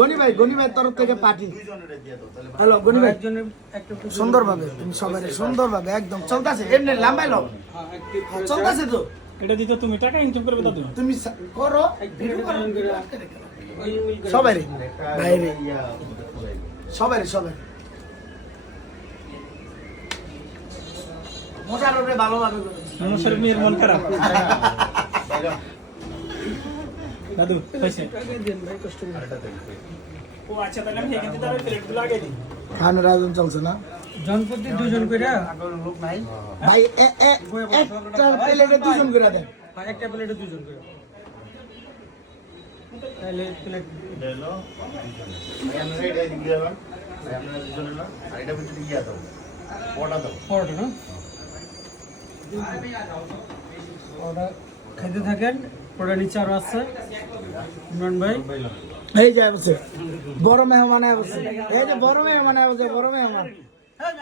গনি ভাই তরফ থেকে পার্টি। হ্যালো গনি ভাই, সুন্দরভাবে তুমি সুন্দরভাবে একদম চলতেছে, এমনি লাম্বাই লো চলতেছে তো। এটা দিতে তুমি টাকা ইনকাম করবে দাদু, তুমি করো সবাই বাইরে সবাই মোটামুটি ভালোভাবে মানুষের মেয়ের মন খারাপ। দাদু হয়েছে ও আচ্ছা, তাহলে আমি এখান থেকে প্লেটগুলো আগে দিই। খানের আয়োজন চলছে না, জনপ্রতি 2 জন করে লোক নাই ভাই, একটা প্লেটে 2 জন করে দেন। একটা প্লেটে 2 জন করে, তাহলে প্লেট দেলো আমরা এটা দিয়ে দিলাম, আমরা দুজনে না আর এটা ভিতরে ইয়া দাও, পড়া দাও, পরোটা না ওটা খেতে থাকেন। ওটা নিচে আরো আছে ইমরান ভাই, এই যে বসে বড় মেহমান আছে, এই যে বড় মেহমান আছে, বড় মেহমান।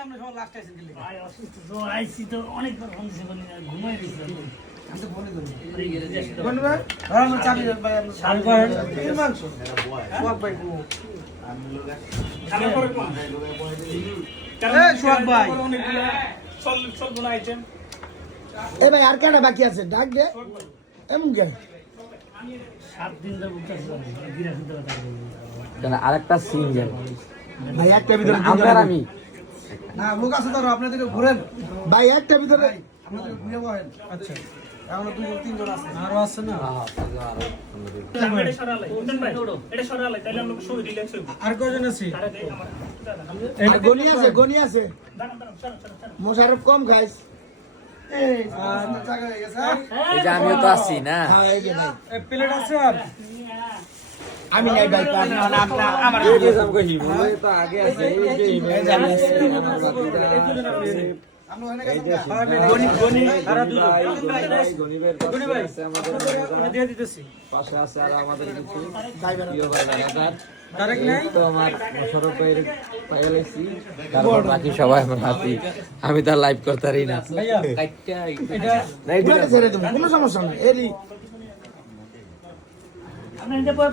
আমরা সব লাস্ট আইছি দিলে ভাই অসুস্থ তো আইছি তো অনেকবার ফোন দিছি, বলি ঘুমাই দিছি আমি তো ফোনে ধরি কোন ভাই আমরা চাবি দেন ভাই, আমরা চাবি করেন এই মাংস সোহাগ ভাই আমি লোক খানা করে কোন এই সোহাগ ভাই চল কোন আইটেম। এই ভাই আর কেন বাকি আছে, ডাক দে এমন কে 7 দিন ধরে উঠতেছে গিরা শুনতে কথা কেন আরেকটা সিঙ্গেল ভাই, একটা ভিতরে আমার আমি না লোক আছে তো, আপনাদেরকে ঘুরেন ভাই, একটা ভিতরে আপনাদের ঘুরে বহেন। আচ্ছা এখন 2 3 জন আছে, আরো আছে না এটা সরালাই ইমরান ভাই, এটা সরালাই তাহলে আমরা শুরু রিল্যাক্স হইব। আর কয়জন আছে? আর গনি আছে মোশাররফ কম খাইস। এই এই যে আমিও তো আছি না, হ্যাঁ এই যে ভাই প্লেট আছে আর আমি নাই ভাই, আমার এই যে আমগো হিমো তো আগে আছে, এই যে হিমো গনি ভাই দিয়ে দিতেছি। পাশে আছে আর আমাদের কিছু প্রিয় ভাই বাজার ডাইরেক্ট নাই তো আমার মোশাররফ ভাইয়ের পাইলাইছি, তারপর বাকি সবাই আমার হাতি, আমি তো লাইভ করতে পারি না ভাইয়া কাইটটা এটা নাই ঘুরে ছেড়ে দেবো, কোনো সমস্যা নেই। এরই আপনি এটা পরে